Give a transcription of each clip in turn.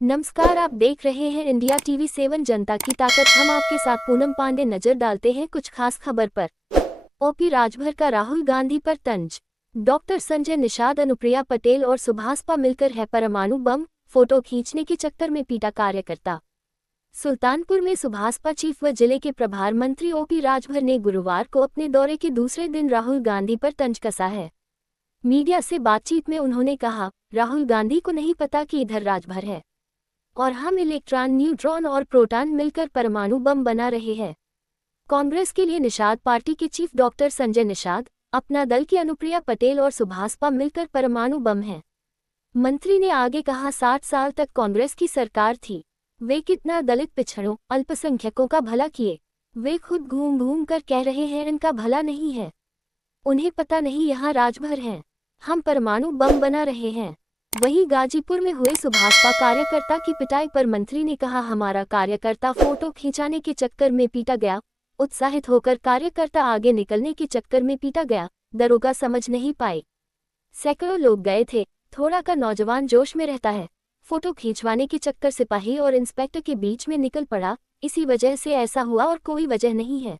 नमस्कार, आप देख रहे हैं इंडिया टीवी 7 जनता की ताकत। हम आपके साथ पूनम पांडे नजर डालते हैं कुछ खास खबर पर। ओपी राजभर का राहुल गांधी पर तंज। डॉक्टर संजय निषाद, अनुप्रिया पटेल और सुभाषपा मिलकर है परमाणु बम, फोटो खींचने के चक्कर में पीटा कार्यकर्ता। सुल्तानपुर में सुभाषपा चीफ व जिले के प्रभार मंत्री ओपी राजभर ने गुरुवार को अपने दौरे के दूसरे दिन राहुल गांधी पर तंज कसा है। मीडिया से बातचीत में उन्होंने कहा, राहुल गांधी को नहीं पता कि इधर राजभर है और हम इलेक्ट्रॉन, न्यूट्रॉन और प्रोटॉन मिलकर परमाणु बम बना रहे हैं। कांग्रेस के लिए निषाद पार्टी के चीफ डॉक्टर संजय निषाद, अपना दल की अनुप्रिया पटेल और सुभाषपा मिलकर परमाणु बम हैं। मंत्री ने आगे कहा, 60 साल तक कांग्रेस की सरकार थी, वे कितना दलित, पिछड़ों, अल्पसंख्यकों का भला किए। वे खुद घूम घूम कर कह रहे हैं इनका भला नहीं है। उन्हें पता नहीं यहाँ राजभर हैं, हम परमाणु बम बना रहे हैं। वहीं गाजीपुर में हुए सुभाषपा कार्यकर्ता की पिटाई पर मंत्री ने कहा, हमारा कार्यकर्ता फोटो खिंचाने के चक्कर में पीटा गया। उत्साहित होकर कार्यकर्ता आगे निकलने के चक्कर में पीटा गया। दरोगा समझ नहीं पाए, सैकड़ों लोग गए थे। थोड़ा का नौजवान जोश में रहता है, फोटो खींचवाने के चक्कर सिपाही और इंस्पेक्टर के बीच में निकल पड़ा, इसी वजह से ऐसा हुआ और कोई वजह नहीं है।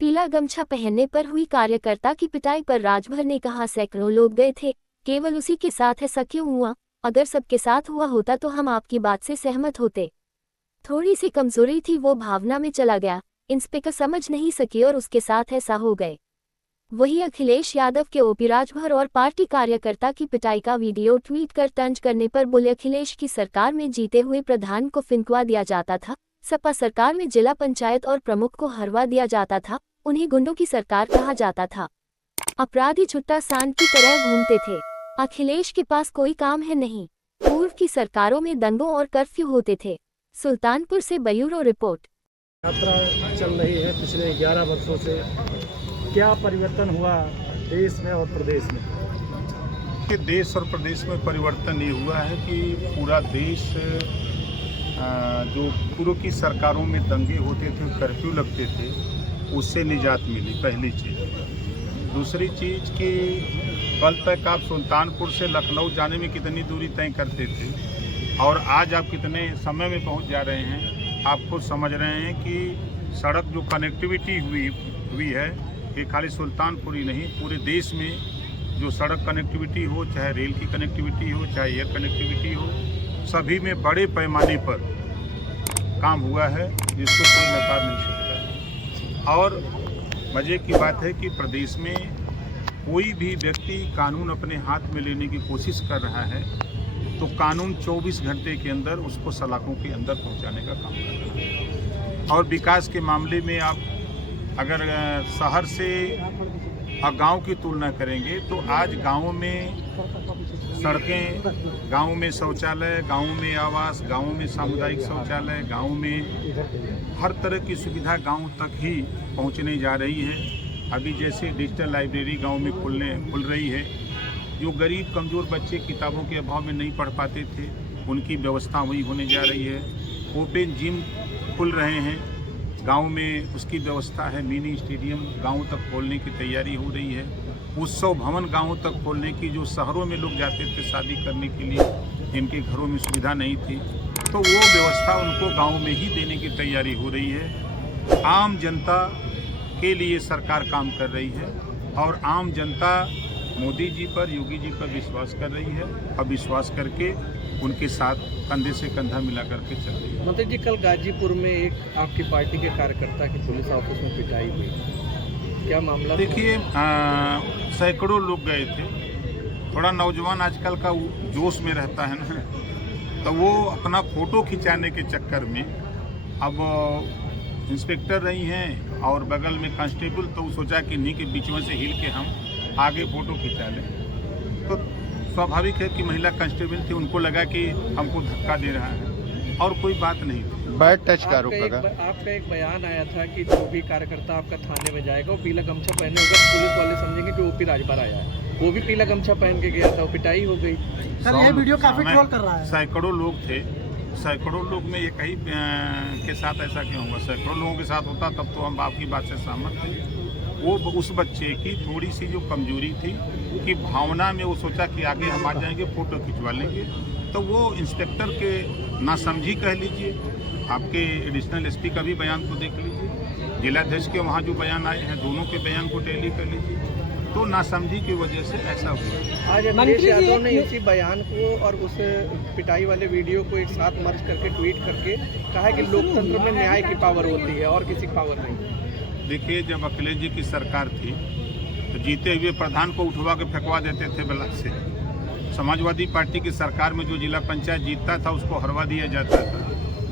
पीला गमछा पहनने पर हुई कार्यकर्ता की पिटाई पर राजभर ने कहा, सैकड़ों लोग गए थे, केवल उसी के साथ ऐसा क्यों हुआ? अगर सबके साथ हुआ होता तो हम आपकी बात से सहमत होते। थोड़ी सी कमजोरी थी, वो भावना में चला गया, इंस्पेक्टर समझ नहीं सके और उसके साथ ऐसा हो गए। वहीं अखिलेश यादव के ओपी राजभर और पार्टी कार्यकर्ता की पिटाई का वीडियो ट्वीट कर तंज करने पर बोले, अखिलेश की सरकार में जीते हुए प्रधान को फिंकवा दिया जाता था, सपा सरकार में जिला पंचायत और प्रमुख को हरवा दिया जाता था, उन्हें गुंडों की सरकार कहा जाता था। अपराधी छुट्टा सांड की तरह घूमते थे। अखिलेश के पास कोई काम है नहीं। पूर्व की सरकारों में दंगों और कर्फ्यू होते थे। सुल्तानपुर से ब्यूरो रिपोर्ट। यात्रा चल रही है पिछले 11 वर्षों से, क्या परिवर्तन हुआ देश में और प्रदेश में? कि देश और प्रदेश में परिवर्तन ये हुआ है कि पूरा देश जो पूर्व की सरकारों में दंगे होते थे, कर्फ्यू लगते थे, उससे निजात मिली, पहली चीज़। दूसरी चीज़ कि कल तक आप सुल्तानपुर से लखनऊ जाने में कितनी दूरी तय करते थे और आज आप कितने समय में पहुंच जा रहे हैं। आप खुद समझ रहे हैं कि सड़क जो कनेक्टिविटी हुई है, ये खाली सुल्तानपुर ही नहीं, पूरे देश में जो सड़क कनेक्टिविटी हो, चाहे रेल की कनेक्टिविटी हो, चाहे एयर कनेक्टिविटी हो, सभी में बड़े पैमाने पर काम हुआ है, जिसको कोई नकार नहीं सकता। और मज़े की बात है कि प्रदेश में कोई भी व्यक्ति कानून अपने हाथ में लेने की कोशिश कर रहा है तो कानून 24 घंटे के अंदर उसको सलाखों के अंदर पहुंचाने का काम कर रहा है। और विकास के मामले में आप अगर शहर से गांव की तुलना करेंगे तो आज गांवों में सड़कें, गांव में शौचालय, गांव में आवास, गांव में सामुदायिक शौचालय, गांव में हर तरह की सुविधा गांव तक ही पहुंचने जा रही है। अभी जैसे डिजिटल लाइब्रेरी गांव में खुल रही है, जो गरीब कमज़ोर बच्चे किताबों के अभाव में नहीं पढ़ पाते थे, उनकी व्यवस्था वही होने जा रही है। ओपन जिम खुल रहे हैं गांव में, उसकी व्यवस्था है। मिनी स्टेडियम गांव तक खोलने की तैयारी हो रही है। उत्सव भवन गांव तक खोलने की, जो शहरों में लोग जाते थे शादी करने के लिए, जिनके घरों में सुविधा नहीं थी, तो वो व्यवस्था उनको गाँव में ही देने की तैयारी हो रही है। आम जनता के लिए सरकार काम कर रही है और आम जनता मोदी जी पर, योगी जी पर विश्वास कर रही है और विश्वास करके उनके साथ कंधे से कंधा मिला करके चल रही है। मंत्री जी, कल गाजीपुर में एक आपकी पार्टी के कार्यकर्ता की पुलिस ऑफिस में पिटाई हुई, क्या मामला? देखिए, सैकड़ों लोग गए थे। थोड़ा नौजवान आजकल का जोश में रहता है ना, तो वो अपना फोटो खिंचाने के चक्कर में, अब इंस्पेक्टर रही हैं और बगल में कांस्टेबल, तो सोचा कि इन्हीं के बीच में से हिल के हम आगे फोटो खिंचा लें। तो स्वाभाविक है कि महिला कांस्टेबल थी, उनको लगा कि हमको धक्का दे रहा है और कोई बात नहीं थी। बैड टच का आरोप लगा। आपका एक बयान आया था कि जो भी कार्यकर्ता आपका थाने में जाएगा वो पीला गमछा पहने होगा, पुलिस वाले समझेंगे कि ओपी राजभर आया है। वो भी पीला गमछा पहन के गया था, वो पिटाई हो गई। सर, ये वीडियो काफी ट्रोल कर रहा है। सैकड़ों लोग थे, सैकड़ों लोग में एक ही के साथ ऐसा क्यों होगा? सैकड़ों लोगों के साथ होता तब तो हम आपकी बात से सहमत थे। वो उस बच्चे की थोड़ी सी जो कमजोरी थी कि भावना में वो सोचा कि आगे हम आ जाएंगे, फोटो खिंचवा लेंगे, तो वो इंस्पेक्टर के नासमझी कह लीजिए। आपके एडिशनल एसपी का भी बयान को देख लीजिए, जिलाध्यक्ष के वहाँ जो बयान आए हैं दोनों के बयान को टैली कर लीजिए। तो नासमझी की वजह से ऐसा हुआ। आज अखिलेश यादव ने इसी बयान को और उस पिटाई वाले वीडियो को एक साथ मर्ज करके ट्वीट करके कहा कि लोकतंत्र में न्याय की पावर होती है और किसी की पावर नहीं। देखिए, जब अखिलेश जी की सरकार थी तो जीते हुए प्रधान को उठवा के फेंकवा देते थे ब्लॉक से। समाजवादी पार्टी की सरकार में जो जिला पंचायत जीतता था उसको हरवा दिया जाता था,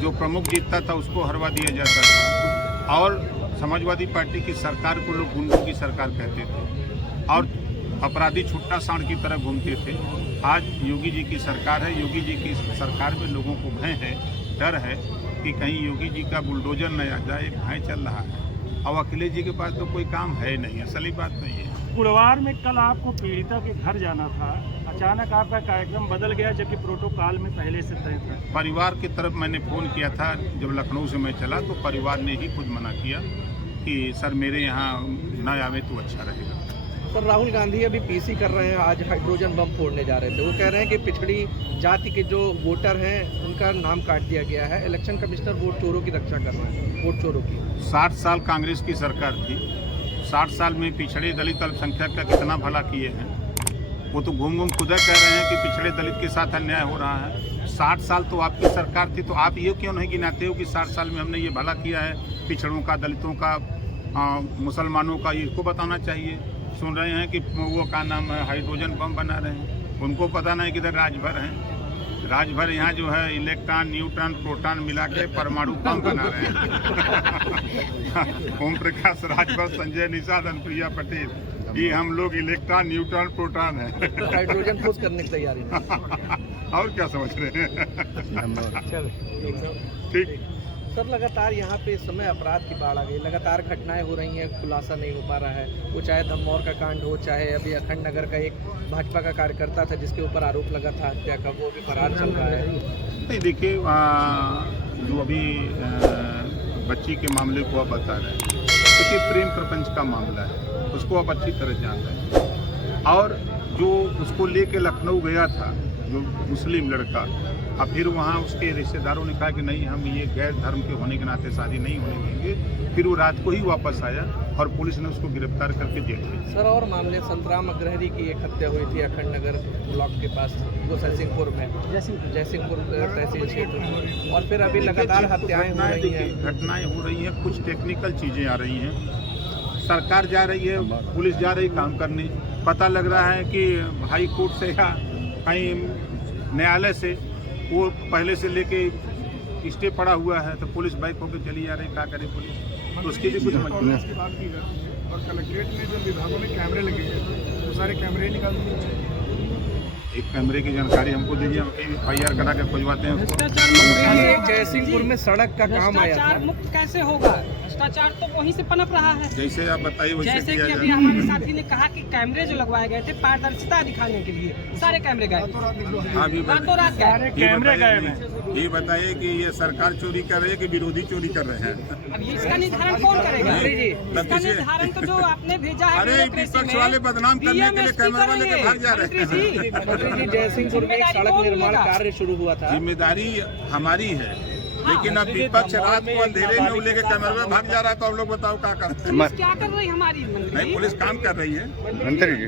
जो प्रमुख जीतता था उसको हरवा दिया जाता था। और समाजवादी पार्टी की सरकार को लोग गुंडों की सरकार कहते थे और अपराधी छुट्टा सांड की तरह घूमते थे। आज योगी जी की सरकार है, योगी जी की सरकार में लोगों को भय है, डर है कि कहीं योगी जी का बुलडोजर न आ जाए, भय चल रहा है। और अखिलेश जी के पास तो कोई काम है नहीं, असली बात नहीं है। गुरुवार में कल आपको पीड़िता के घर जाना था, अचानक आपका कार्यक्रम बदल गया जबकि प्रोटोकॉल में पहले से तय था। परिवार की तरफ मैंने फ़ोन किया था, जब लखनऊ से मैं चला तो परिवार ने ही खुद मना किया कि सर मेरे यहाँ न आवे तो अच्छा रहेगा। सर, राहुल गांधी अभी पीसी कर रहे हैं, आज हाइड्रोजन बम फोड़ने जा रहे थे। वो कह रहे हैं कि पिछड़ी जाति के जो वोटर हैं उनका नाम काट दिया गया है। इलेक्शन कमिश्नर वोट चोरों की रक्षा कर रहा है, वोट चोरों की। 60 साल कांग्रेस की सरकार थी, 60 साल में पिछड़े दलित अल्पसंख्यक का कितना भला किए हैं। वो तो घूम घूम खुद कह रहे हैं कि पिछड़े दलित के साथ अन्याय हो रहा है। 60 साल तो आपकी सरकार थी, तो आप ये क्यों नहीं गिनाते हो कि 60 साल में हमने ये भला किया है पिछड़ों का, दलितों का, मुसलमानों का। इसको बताना चाहिए। सुन रहे हैं कि वो का नाम है हाइड्रोजन बम बना रहे हैं, उनको पता नहीं कि इधर राजभर हैं। राजभर यहाँ जो है इलेक्ट्रॉन, न्यूट्रॉन, प्रोटॉन मिला के परमाणु बम बना रहे हैं। ओम प्रकाश राजभर, संजय निषाद, अनुप्रिया पटेल, ये हम लोग इलेक्ट्रॉन, न्यूट्रॉन, प्रोटॉन है। हाइड्रोजन ठोस करने की तैयारी में। और क्या समझ रहे हैं? ठीक। सर, लगातार यहाँ पे इस समय अपराध की बाढ़ आ गई, लगातार घटनाएं हो रही हैं, खुलासा नहीं हो पा रहा है। वो चाहे धमौर का कांड हो, चाहे अभी अखंड नगर का एक भाजपा का कार्यकर्ता था जिसके ऊपर आरोप लगा था हत्या का, वो भी फरार चल रहा है। नहीं, देखिए, जो अभी बच्ची के मामले को आप बता रहे हैं, देखिए प्रेम प्रपंच का मामला है, उसको आप अच्छी तरह जान रहे हैं। और जो उसको लेके लखनऊ गया था, जो मुस्लिम लड़का, अब फिर वहाँ उसके रिश्तेदारों ने कहा कि नहीं, हम ये गैर धर्म के होने के नाते शादी नहीं होने देंगे। फिर वो रात को ही वापस आया और पुलिस ने उसको गिरफ्तार करके जेल भेजा। सर, और मामले संतराम अग्रहरी की एक हत्या हुई थी अखंड नगर ब्लॉक के पास, वो जयसिंहपुर में, जयसिंहपुर तहसील क्षेत्र, और फिर अभी लगातार हत्याएं हो रही हैं, घटनाएं हो रही हैं, कुछ टेक्निकल चीज़ें आ रही हैं। सरकार जा रही है, पुलिस जा रही काम करने। पता लग रहा है कि हाई कोर्ट से या कहीं न्यायालय से वो पहले से लेके स्टे पड़ा हुआ है, तो पुलिस बाइक होकर चली जा रही। क्या करे पुलिस, तो उसके लिए कुछ मजबूरी है। और कलेक्ट्रेट में जो विभागों में कैमरे लगे हैं वो सारे कैमरे निकाल दिए। एक कैमरे की जानकारी हमको दीजिए, हम FIR करा के खोजवाते हैं उसको। जयसिंहपुर में सड़क का काम आया था, मुक्त कैसे होगा? भ्रष्टाचार तो वहीं से पनप रहा है। जैसे आप बताइए वैसे जैसे कि किया अभी जाए। हमारे साथी ने कहा कि कैमरे जो लगवाए गए थे पारदर्शिता दिखाने के लिए, सारे कैमरे गए, रातों रात गए। ये बताइए कि ये सरकार चोरी कर रही है कि विरोधी चोरी कर रहे हैं? अब ये इसका निर्धारण कौन करेगा? इसका निर्धारण तो जो आपने भेजा है, अरे विपक्ष वाले बदनाम करने के लिए कैमरा वाले के भाग जा रहे हैं। मंत्री जी, जयसिंहपुर में एक सड़क निर्माण कार्य शुरू हुआ था, जिम्मेदारी हमारी है, लेकिन अब विपक्ष रात को अंधेरे में लेके कैमरे में भाग जा रहा है, तो हम लोग बताओ क्या करते हैं? क्या कर रही हमारी मंत्री? नहीं, पुलिस काम कर रही है। मंत्री जी